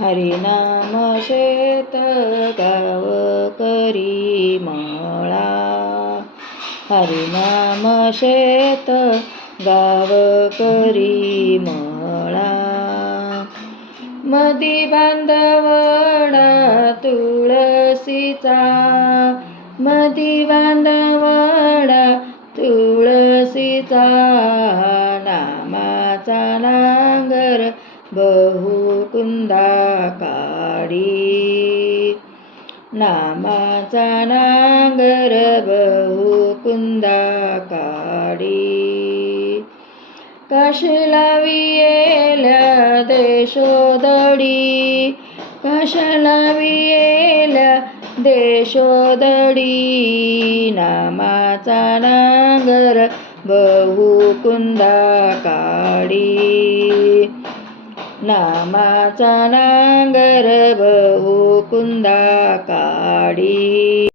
हरिनाम शेत गाव करी मळा. हरिनाम शेत गाव करी मळा. मदी बांधवडा तुळशीचा. मदी बांधवडा तुळशीचा. नामाचा नांगर बहुकुंदा काढी. नामाचा नांगर बहुकुंदा काढी. काशीला वियेल्या देशोदडी. काशीला वियेल्या देशोदडी. नामाचा नांगर बहुकुंदा काढी. नामाचा नांगर बहुकुंदा काढी.